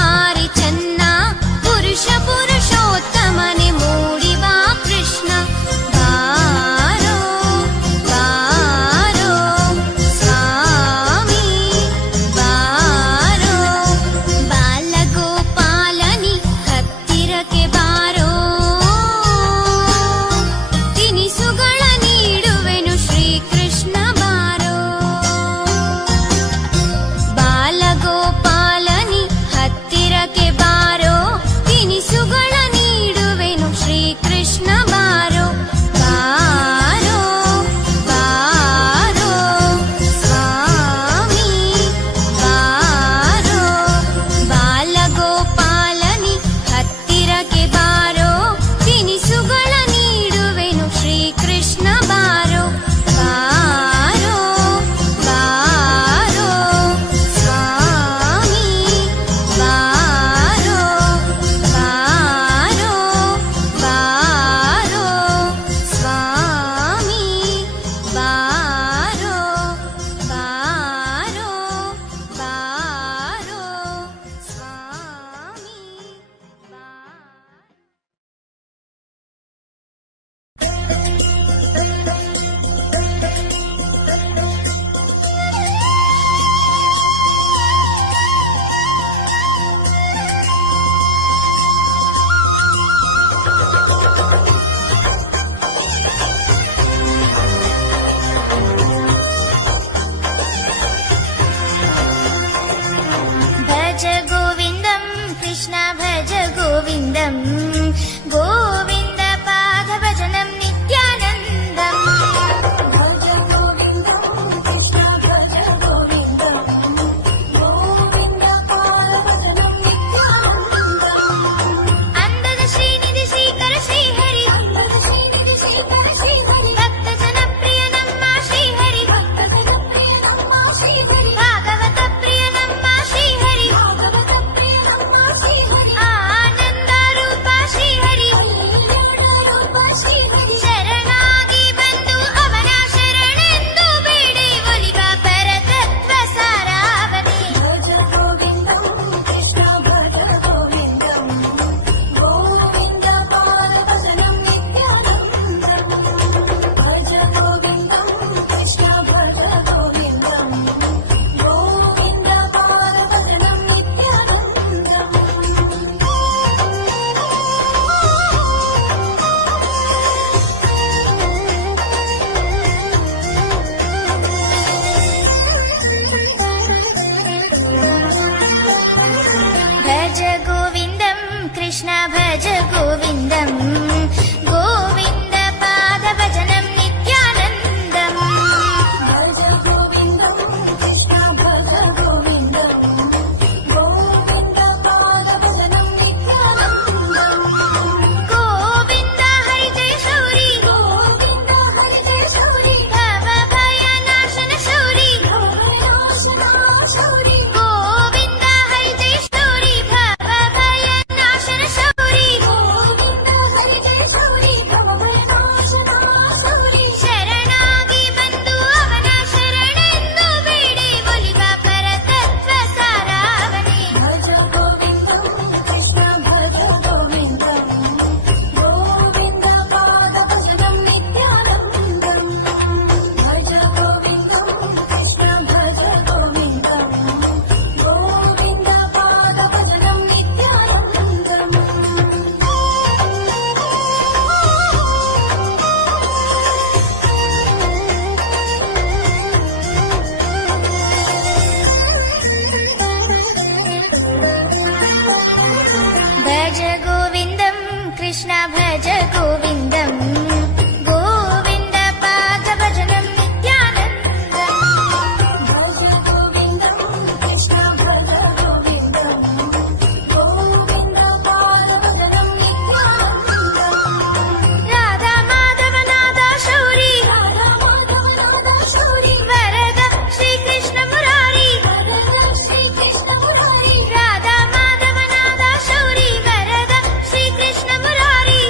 ಭಾರಿ ಚೆನ್ನ ಪುರುಷ ಪುರುಷೋತ್ತಮನೆ ಮೂಡಿ ಬಾ ಕೃಷ್ಣ ಬಾರೋ ಬಾರೋ ಸ್ವಾಮಿ ಬಾರೋ ಬಾಲಗೋಪಾಲನಿ ಹತ್ತಿರಕ್ಕೆ ಬಾರೋ ತಿನಿಸುಗಳ ನೀಡುವೆನು ಶ್ರೀಕೃಷ್ಣ ಬಾರೋ ಬಾಲಗೋಪಾಲನಿ ಹತ್ತಿರಕ್ಕೆ ಬಾರೋ ತಿನಿಸುಗಳ ನೀಡುವೆನು ಶ್ರೀಕೃಷ್ಣ ಬಾರೋ ಬಾರೋ ಬಾರೋ ಸ್ವಾಮಿ ಬಾರೋ ಬಾಲಗೋಪಾಲನಿ ಹತ್ತಿರಕ್ಕೆ ಬಾರೋ ತಿನಿಸುಗಳ ನೀಡುವೆನು ಶ್ರೀಕೃಷ್ಣ ಬಾರೋ ಬಾರೋ ಬಾರೋ ಸ್ವಾಮಿ ಬಾರೋ ಬಾರೋ ಬಾರೋ ಸ್ವಾಮಿ ಬಾರೋ ಬಾರೋ ಬಾರೋ ಸ್ವಾಮಿ ಭಜ ಗೋವಿಂದಂ ಕೃಷ್ಣ ಭಜ ಗೋವಿಂದಂ ಗೋವಿಂದ ಪಾದ ಭಜನಂ ನಿತ್ಯಾನಂದಂ ಭಜ ಗೋವಿಂದಂ ಕೃಷ್ಣ ಭಜ ಗೋವಿಂದಂ ಗೋವಿಂದ ಪಾದ ಭಜನಂ ನಿತ್ಯಾನಂದಂ ಅಂದದ ಶ್ರೀನಿಧಿ ಶ್ರೀಕರ ಶ್ರೀಹರಿ ಅಂದದ ಶ್ರೀನಿಧಿ ಶ್ರೀಕರ ಶ್ರೀಹರಿ ಭಕ್ತ ಜನಪ್ರಿಯ ನಮ್ಮ ಶ್ರೀಹರಿ ಭಕ್ತ ಜನಪ್ರಿಯ ನಮ್ಮ ಶ್ರೀಹರಿ ಭಾಗವತ ಪ್ರಿಯ ನಮ್ಮ ಶ್ರೀಹರಿ ಭಾಗವತ ಪ್ರಿಯ ನಮ್ಮ ಶ್ರೀಹರಿ ಆನಂದ ರೂಪ ಶ್ರೀಹರಿ ರೂಪ ಶ್ರೀಹರಿ ಶರಣಾಗಿ ಬಂದು ಅವನ ಶರಣೆಂದು ಬೇಡಿ ಒಲಿವ ಪರತತ್ವ ಸಾರಾವನೆ ಭಜ ಗೋವಿಂದಂ ಕೃಷ್ಣ ಭಜ ಗೋವಿಂದಂ ಗೋವಿಂದ ಪಾದ ಭಜನಂ ನಿತ್ಯಾನಂದಂ ಭಜ ಗೋವಿಂದಂ ಕೃಷ್ಣ ಭಜ ಗೋವಿಂದಂ ಗೋವಿಂದ ಪಾದ ಭಜನಂ ನಿತ್ಯಾನಂದಂ ಭಜ ಗೋವಿಂದಂ ಕೃಷ್ಣ ಭಜ ಗೋವಿಂದಂ ಗೋವಿಂದ ಪಾದ ಭಜನಂ ನಿತ್ಯಾನಂದಂ ಭಜ ಗೋವಿಂದಂ ಕೃಷ್ಣ ಭಜ ಗೋವಿಂದಂ ಗೋವಿಂದ ಪಾದ ಭಜನಂ ನಿತ್ಯಾನಂದಂ ಗೋವಿಂದ ಹರಿ ಜಯ ಶೌರಿ ಗೋವಿಂದ ಹರಿ ಜಯ ಶೌರಿ ಭವ ಭಯ ನಾಶನ ಶೌರಿ ಶೌರಿ ಗೋವಿಂದ ಹರಿ ಜಯ ಶೌರಿ ಭವ ಭಯ ನಾಶನ ಶೌರಿ ಗೋವಿಂದ ಹರಿ ಜಯ ಶೌರಿ ಭವ ಭಯ ನಾಶನ ಶೌರಿ ಶರಣಾಗಿ ಬಂದು ಅವನ ಶರಣೆಂದು ಬೇಡಿ ಒಲಿವ ಪರತತ್ವ ಸಾರಾವನೆ ಭಜ ಗೋವಿಂದಂ ಕೃಷ್ಣ ಭಜ ಗೋವಿಂದಂ ಗೋವಿಂದ ಪಾದ ಭಜನಂ ನಿತ್ಯಾನಂದಂ ಭಜ ಗೋವಿಂದಂ ಕೃಷ್ಣ ಭಜ ಗೋವಿಂದಂ ಗೋವಿಂದ ಪಾದ ಭಜನಂ ನಿತ್ಯಾನಂದಂ ಭಜ ಗೋವಿಂದಂ ಕೃಷ್ಣ ಭಜ ಗೋವಿಂದಂ ಗೋವಿಂದ ಪಾದ ಭಜನಂ ನಿತ್ಯಾನಂದಂ ಭಜ ಗೋವಿಂದಂ ಕೃಷ್ಣ ಭಜ ಗೋವಿಂದಂ ಗೋವಿಂದ ಪಾದ ಭಜನಂ ನಿತ್ಯಾನಂದಂ ರಾಧಾ ಮಾಧವನಾದ ಶೌರಿ ರಾಧಾ ಮಾಧವನಾದ ಶೌರಿ ವರದ ಶ್ರೀಕೃಷ್ಣ ಮುರಾರಿ ವರದ ಶ್ರೀಕೃಷ್ಣ ಮುರಾರಿ ರಾಧಾ ಮಾಧವನಾದ ಶೌರಿ ವರದ ಶ್ರೀಕೃಷ್ಣ ಮುರಾರಿ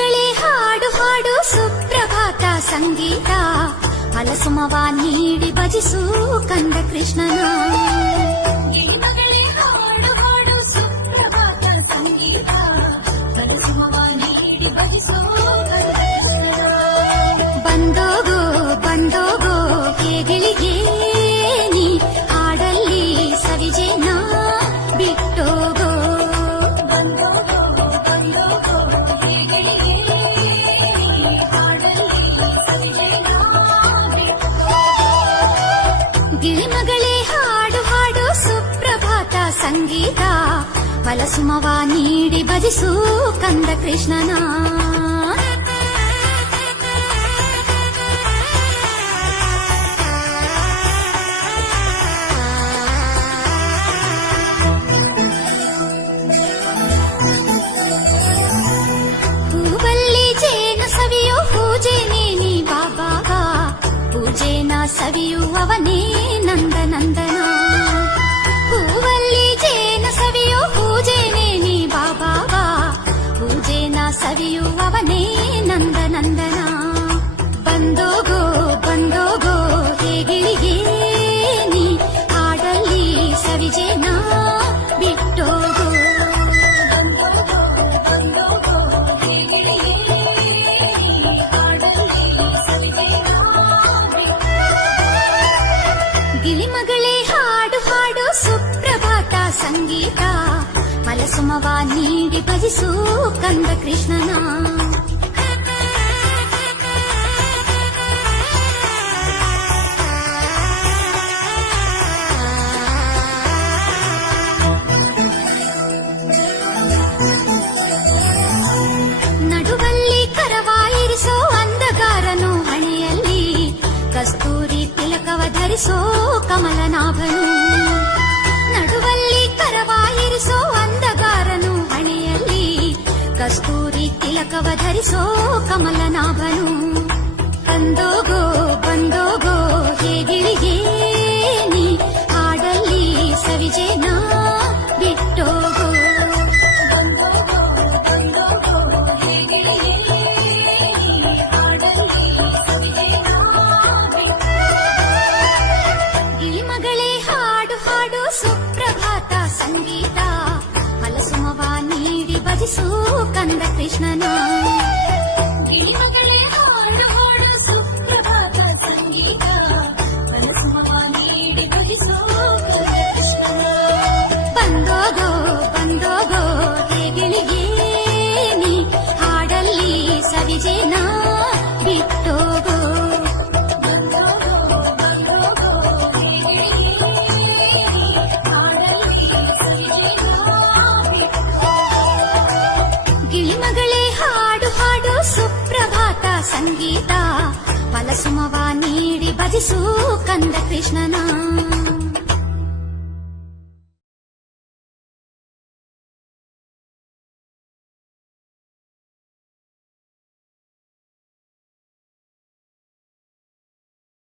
ಗಿಳಿಮಗಳೇ ಹಾಡು ಹಾಡು ಸುಪ್ರಭಾತ ಸಂಗೀತ ಫಲಸುಮವ ನೀಡಿ ಭಜಿಸು ಕಂದ ಕೃಷ್ಣನ. ಗಿಳಿಮಗಳೇ ಹಾಡು ಹಾಡು ಸುಪ್ರಭಾತ ಸಂಗೀತ ಫಲಸುಮವ ನೀಡಿ ಭಜಿಸು ಕಂದ ಕೃಷ್ಣನ. ಬಂದೋಗೋ ಬಂದೋಗೋ ಹೇ ಗಿಳಿಗೆ ನೀ ಹಾಡಲ್ಲಿ ಸವಿಜೇನ ಬಿಟ್ಟೋಗೋ. ಗಿಳಿಮಗಳೇ ಹಾಡು ಹಾಡು ಸುಪ್ರಭಾತ ಸಂಗೀತ ಫಲಸುಮವ ನೀಡಿ ಭಜಿಸು ಕಂದ ಕೃಷ್ಣನ. ಹೂವಲ್ಲಿ ಜೇನು ಸವಿಯೋ ಪೂಜೆನೇ ನೀ ಬಾಬಾಗ, ಪೂಜೆನ ಸವಿಯುವವನೇ ನಂದ ನಂದನ. ಹೂವಲ್ಲಿ ಜೇನು ಸವಿಯೋ ಪೂಜೆನೇ ನೀ ಬಾಬಾಗ, ಪೂಜೆನ ಸವಿಯುವವನೇ ನಂದ ನಂದನ. ಬಂದೋಗೋ ಬಂದೋಗೋ ಹೇ ಗಿಳಿಗೆ ನೀ ಹಾಡಲ್ಲಿ ಸವಿಜೇನ ಬಿಟ್ಟೋಗೋ. ಗಿಳಿಮಗಳೇ ಹಾಡು ಹಾಡು ಸುಪ್ರಭಾತ ಸಂಗೀತ ಫಲಸುಮವ ನೀಡಿ ಭಜಿಸು ಕಂದ ಕೃಷ್ಣನ. ನಡುವಲ್ಲಿ ಕರವಾಯಿರಿಸೋ ಅಂಧಗಾರನು ಹಣೆಯಲ್ಲಿ ಕಸ್ತೂರಿ ತಿಲಕವ ಧರಿಸೋ ಕಮಲನಾಭನು. ನಡುವಲ್ಲಿ ಕರವಾಯಿರಿಸೋ ಅಂಧಗಾರನು ಹಣೆಯಲ್ಲಿ ಕಸ್ತೂರಿ ತಿಲಕವ ಧರಿಸೋ ಕಮಲನಾಭನು. ಬಂದೋಗೋ ಬಂದೋಗೋ ಹೇ ಗಿಳಿಗೆ ನೀ ಹಾಡಲ್ಲಿ ಸವಿಜೇನ ಬಿಟ್ಟೋಗೋ. ಗಿಳಿಮಗಳೇ ಹಾಡು ಹಾಡು ಸುಪ್ರಭಾತ ಸಂಗೀತ ಫಲಸುಮವ ನೀಡಿ ಭಜಿಸು ಕಂದ ಕೃಷ್ಣನ. ಗಿಳಿಮಗಳೇ ಹಾಡು ಹಾಡು ಸುಪ್ರಭಾತ ಸಂಗೀತ ಫಲಸುಮವ ನೀಡಿ ಭಜಿಸು ಕಂದ ಕೃಷ್ಣನ. ಬಂದೋಗೋ ಬಂದೋಗೋ ಹೇ ಗಿಳಿಗೆ ನೀ ಹಾಡಲ್ಲಿ ಸವಿಜೇನ ಬಿಟ್ಟೋಗೋ. ಗಿಳಿಮಗಳೇ ಹಾಡು ಹಾಡು ಸುಪ್ರಭಾತ ಸಂಗೀತ ಫಲಸುಮವ ನೀಡಿ ಭಜಿಸು ಕಂದ ಕೃಷ್ಣನ.